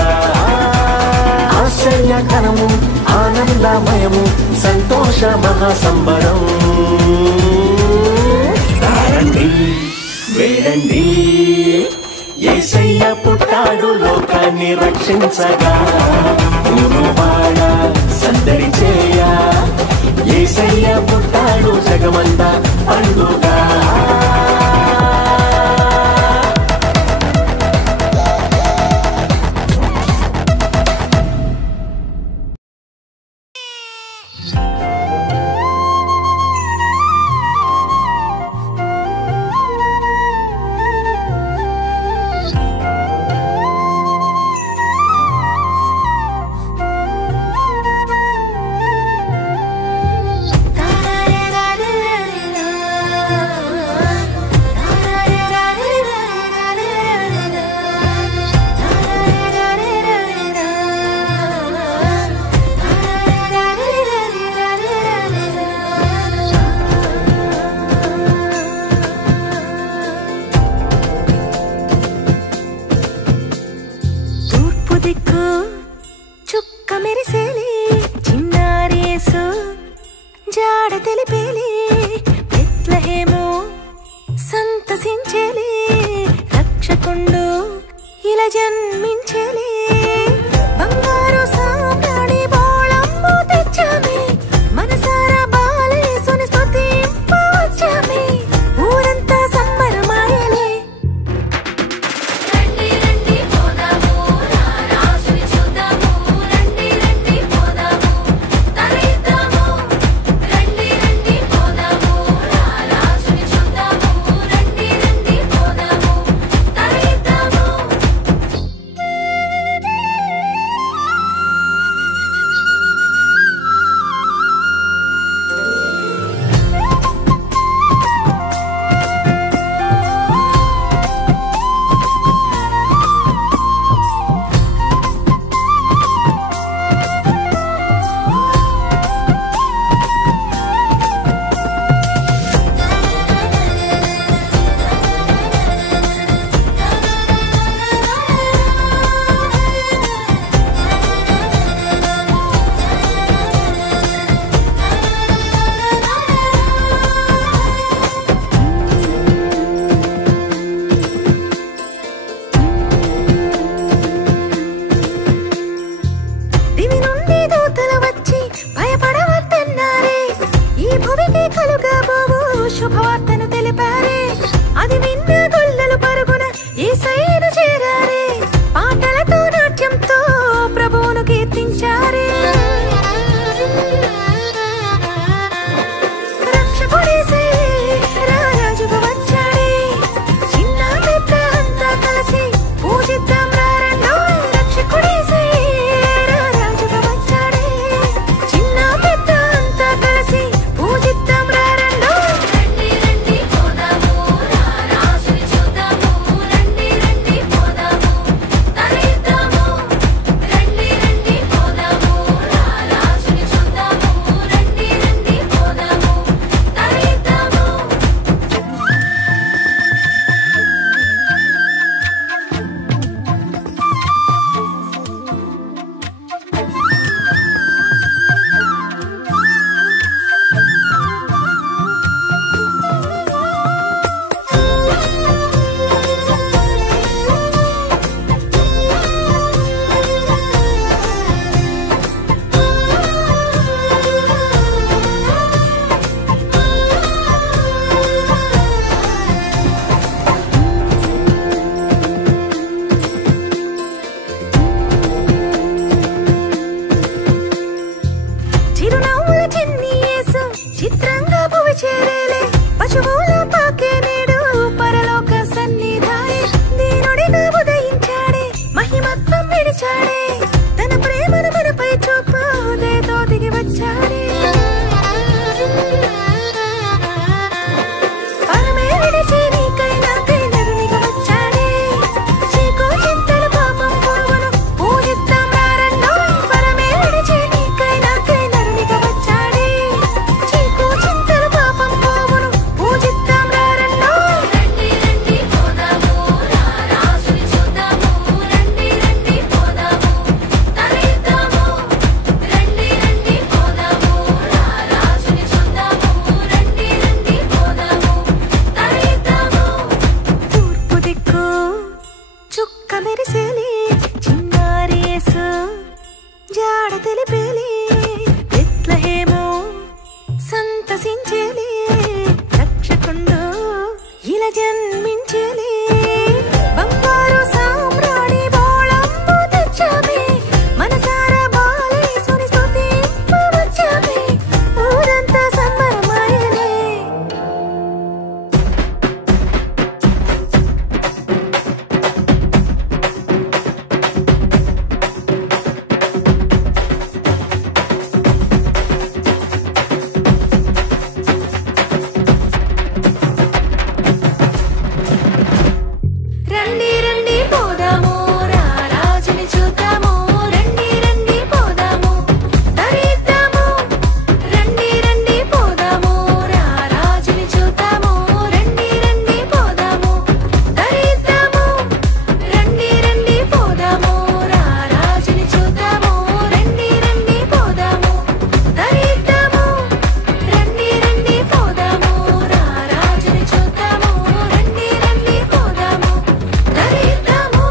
ఆశ్చర్యకరము ఆనందమయము సంతోష మహాసంబరం. రండి వేడండి యేసయ్య పుట్టాడు లోకాన్ని రక్షించగా. ఊరువాడ సందడి చేయ యేసయ్య పుట్టాడు జగమంతా పండుగ. సంతసించేలే రక్షకుండు ఇలా జన్మించేలే చుక్క మెరిసేలి చిన్నారేసు జాడ తెలిపేలి బెత్లెహేము సంతసించేలి రక్షకుండు ఇలా జన్మించేలి బంగారు సామ్రాణి బోళంబు తెచ్చామే మనసారా బాలేసుని స్తుతింపవచ్చామే ఊరంతా సంబరమాయలే రండి రండి పోదాము రారాజుని చూద్దాము రండి రండి పోదాము ధరిద్దాము రండి రండి పోదాము రారాజుని చూద్దాము రండి రండి పోదాము ధరిద్దాము రండి రండి పోదాము రారాజుని చూద్దాము రండి రండి పోదాము ధరిద్దాము రండి రండి పోదాము రారాజుని చూద్దాము రండి రండి పోదాము ధరిద్దాము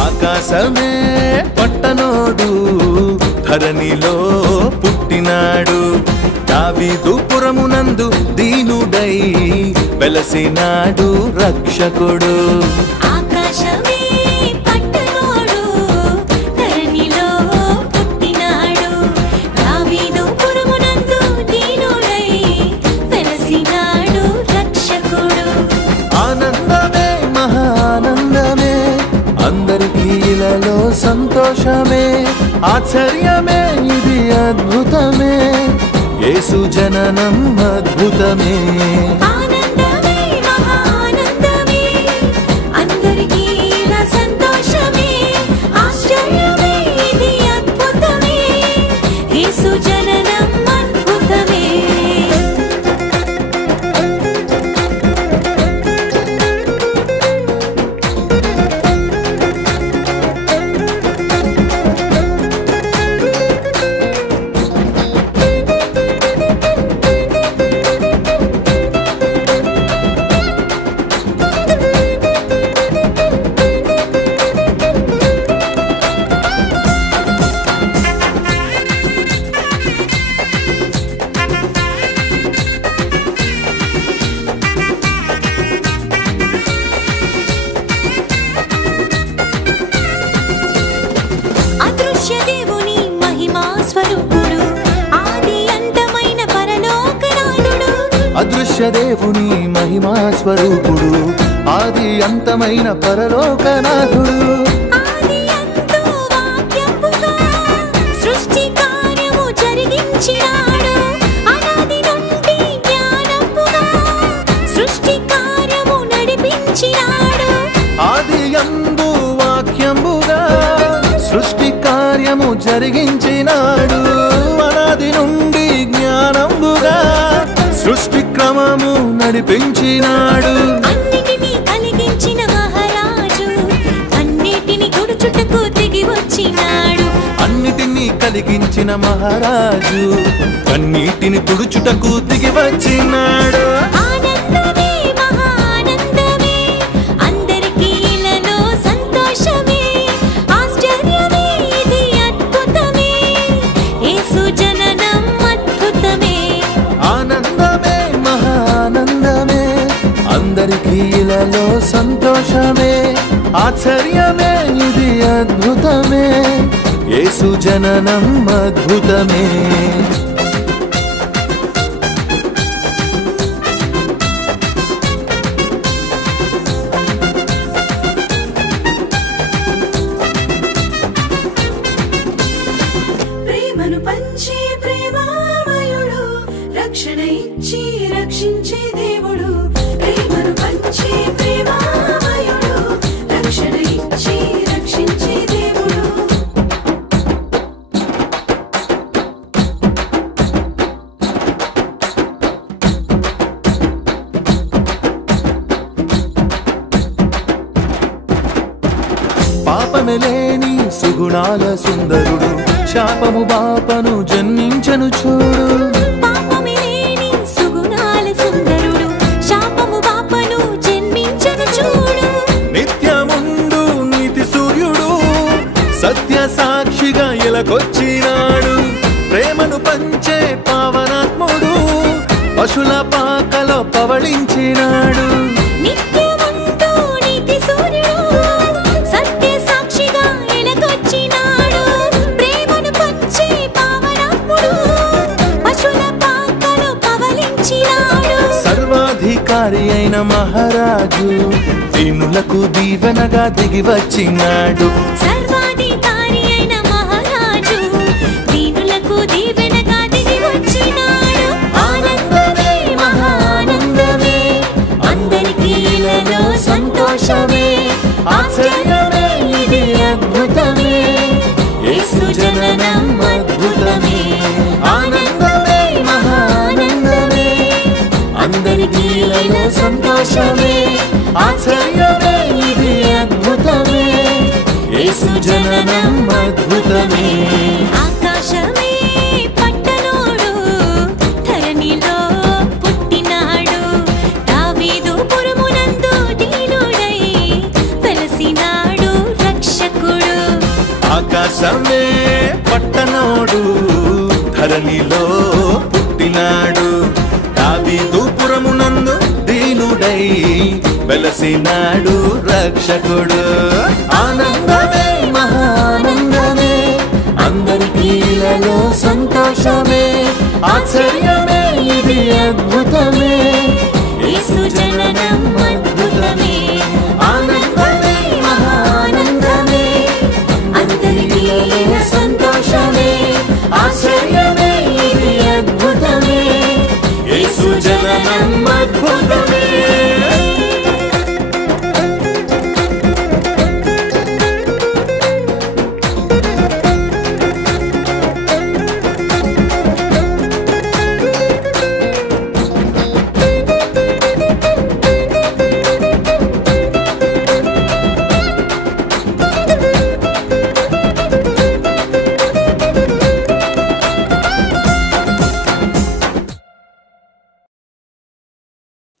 ఆకాశమే పట్టనోడు ధరణిలో పుట్టినాడు దావీదు పురమునందు దీనుడై వెలసినాడు రక్షకుడు ఆకాశమే పట్టనోడు ధరణిలో పుట్టినాడు దావీదు పురమునందు దీనుడై వెలసినాడు రక్షకుడు ఆనందమే మహానందమే అందరికీ ఇలలో సంతోషమే ఆశ్చర్యమే ఇది అద్భుతమే యేసు జననం అద్భుతమే ఆనందమే మహానందమే అందరికీ ఇలా సంతోషమే ఆశ్చర్యమే ఇది అద్భుతమే యేసు జననం అద్భుతమే అదృశ్య దేవుని మహిమా స్వరూపుడు ఆది అంతమైన పరలోకనాథుడు అదృశ్య దేవుని మహిమా స్వరూపుడు ఆది అంతమైన పరలోకనాథుడు ఆది అంతు వాక్యముగా సృష్టి కార్యము జరిగించినాడు అనాది నుండి జ్ఞానముగా సృష్టి కార్యము నడిపించినాడు ఆది యందు వాక్యముగా సృష్టి కార్యము జరిగించినాడు అనాది నుండి జ్ఞానముగా సృష్టి క్రమము నడిపించినాడు అన్నిటినీ కలిగించిన మహారాజు అన్నిటిని గుడుచుటకు దిగి వచ్చినాడు అన్నిటినీ కలిగించిన మహారాజు కన్నీటిని తుడుచుటకు దిగి వచ్చినాడు ఆనందమే మహానందమే అందరికీ ఇలలో సంతోషమే ఆశ్చర్యమే ఇది అద్భుతమే యేసు జననం అద్భుతమే ఆనందమే మహానందమే అందరికీ ఇలలో సంతోషమే ఆశ్చర్యమే ఇది అద్భుతమే యేసు జననం అద్భుతమే ప్రేమను పంచే ప్రేమామయుడు రక్షణ ఇచ్చి రక్షించే దేవుడు ప్రేమను పంచే ప్రేమామయుడు రక్షణ ఇచ్చి పాపమే లేని సుగుణాల సుందరుడు శాపము బాపను జన్మించను చూడు. పాపమే లేని సుగుణాల సుందరుడు శాపము బాపను జన్మించను చూడు. నిత్యముందు నీతి సూర్యుడు సత్య సాక్షిగా ఇలాకొచ్చినాడు. ప్రేమను పంచే పావనాత్ముడు పశుల పాకలో పవళించినాడు. నిత్యముందు నీతి సూర్యుడు సత్య సాక్షిగా ఇలాకొచ్చినాడు. ప్రేమను పంచే పావనాత్ముడు పశుల పాకలో పవళించినాడు. సర్వాధికారి అయిన మహారాజు దీనులకు దీవెనగా దిగి వచ్చినాడు. సర్వాధికారి అయిన మహారాజు దీనులకు దీవెనగా దిగి వచ్చినాడు. ఆనందమే మహానందమే అందరికీ ఇలలో సంతోషమే. ఆశ్చర్యమే ఇది అద్భుతమే యేసు జననం అద్భుతమే. ఆనందమే మహానందమే అందరికీ ఇలలో సంతోషమే. ఆశ్చర్యమే ఇది అద్భుతమే యేసు జననం అద్భుతమే. ఆకాశమే పట్టనోడు ధరణిలో పుట్టినాడు. దావీదు పురమునందు దీనుడై వెలసినాడు రక్షకుడు. ఆకాశమే పట్టనోడు ధరణిలో పుట్టినాడు. దావీదు పురమునందు దీనుడై వెలసినాడు రక్షకుడు. ఆనందమే మహానందమే అందరికీ ఇలలో సంతోషమే. ఆశ్చర్యమే ఇది అద్భుతమే యేసు జననం అద్భుతమే. ఆనందమే మహానందమే అందరికీ ఇలలో సంతోషమే. ఆశ్చర్యమే ఇది అద్భుతమే యేసు జననం అద్భుతమే.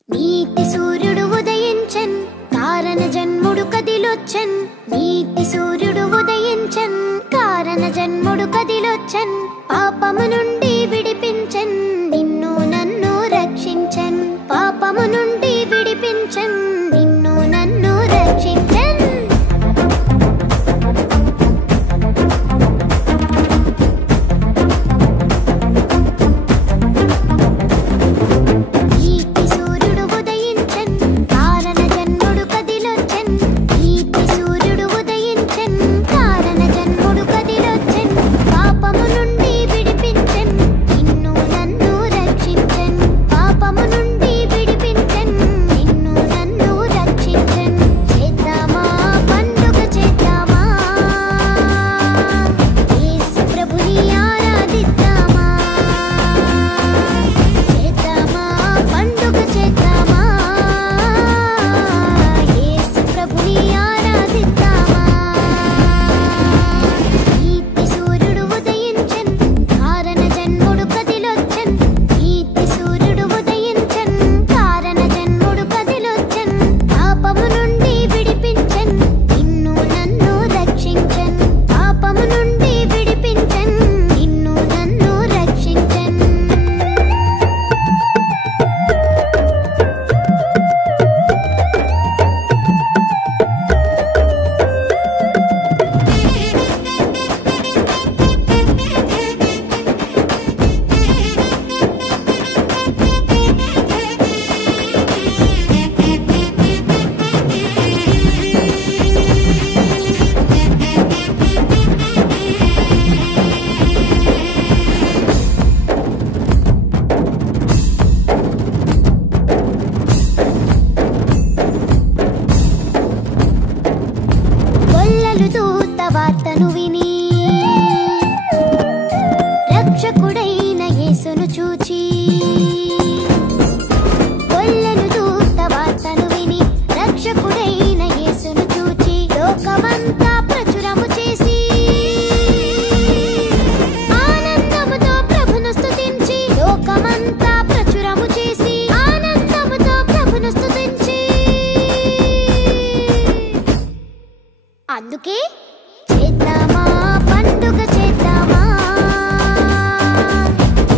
నీతి సూర్యుడు ఉదయించన్ కారణ జన్ముడు కదిలొచ్చన్. నీతి సూర్యుడు ఉదయించన్ కారణ జన్ముడు కదిలొచ్చన్. పాపము నుండి విడిపించన్ నిన్ను నన్ను రక్షించన్. పాపము నుండి విడిపించన్ నిన్ను నన్ను రక్షించన్. నీతి సూర్యుడు ఉదయించన్ కారణ జన్ముడు కదిలొచ్చన్. నీతి సూర్యుడు ఉదయించన్ కారణ జన్ముడు కదిలొచ్చన్. పాపము నుండి విడిపించన్ చేద్దామా పండుగ చేద్దామా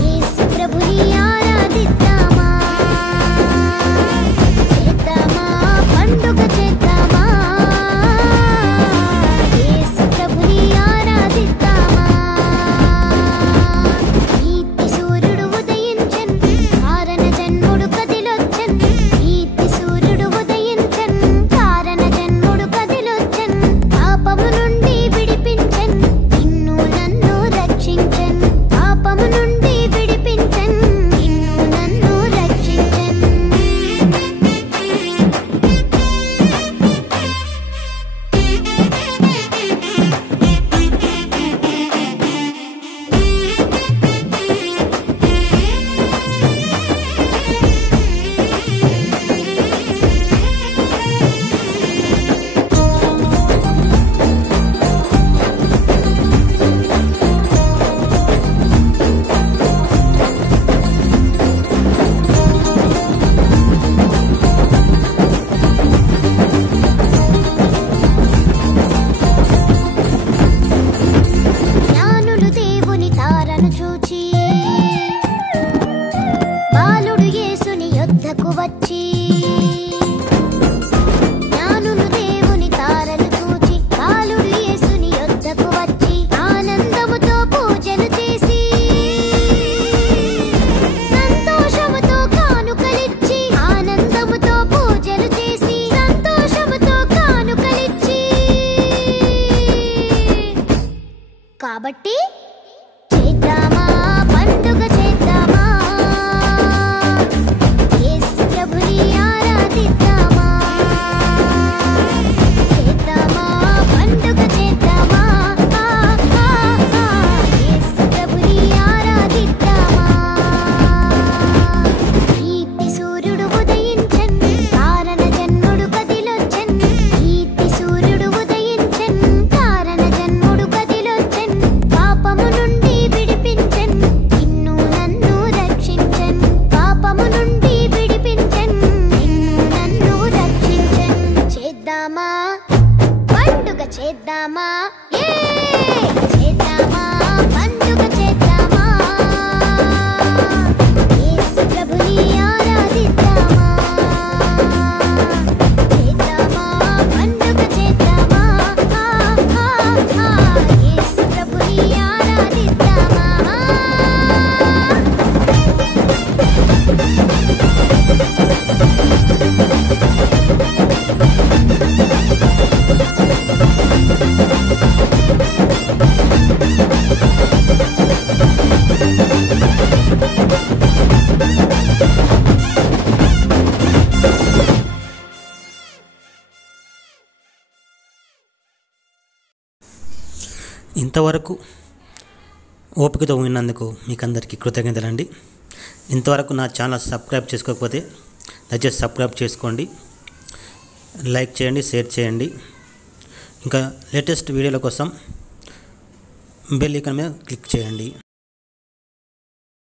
యేసు ప్రభుని ఆరాధిద్దామా చేద్దామా పండుగ చేద్దామా యేసు ప్రభుని ఆరాధిద్దామా నీతి సూర్యుడు ఉదయించెన్ కారణ జన్ముడు కదిలొచ్చెన్ నీతి సూర్యుడు ఉదయించెన్ కారణ జన్ముడు కదిలొచ్చెన్ పాపము నుండి విడిపించెన్ నిన్ను నన్ను రక్షించెన్ పాపము నుండి విడిపించెన్ నిన్ను నన్ను రక్షించెన్ జ్ఞానులు దేవుని తారను చూచి బాలుడు యేసుని యొద్దకు వచ్చి జ్ఞానులు దేవుని తారను చూచి బాలుడు యేసుని యొద్దకు వచ్చి ఆనందముతో పూజలు చేసి సంతోషముతో కానుకలిచ్చి ఆనందముతో పూజలు చేసి సంతోషముతో కానుకలిచ్చి కాబట్టి చేద్దామా పండుగ చేద్దామా యేసు ప్రభుని ఆరాధిద్దామా చేద్దామా పండుగ చేద్దామా యేసు ప్రభుని ఆరాధిద్దామా నీతి సూర్యుడు ఉదయించెన్ కారణ జన్ముడు కదిలొచ్చెన్ నీతి సూర్యుడు ఉదయించెన్ కారణ జన్ముడు కదిలొచ్చెన్ పాపము నుండి విడిపించెన్ నిన్ను నన్ను రక్షించెన్ పాపము నుండి విడిపించెన్ నిన్ను నన్ను రక్షించెన్ చేద్దామా పండుగ చేద్దామా చేద్దామా పండుగ చేద్దామా యేసు ప్రభుని ఆరాధిద్దామా చేద్దామా పండుగ చేద్దామా యేసు ప్రభుని ఆరాధిద్దామా ఇంతవరకు ఓపికతో విన్నందుకు మీకు అందరికీ కృతజ్ఞతలండి. ఇంతవరకు నా ఛానల్ సబ్స్క్రైబ్ చేసుకోకపోతే దయచేసి సబ్స్క్రైబ్ చేసుకోండి, లైక్ చేయండి, షేర్ చేయండి. ఇంకా లేటెస్ట్ వీడియోల కోసం బెల్ ఐకాన్ మీద క్లిక్ చేయండి.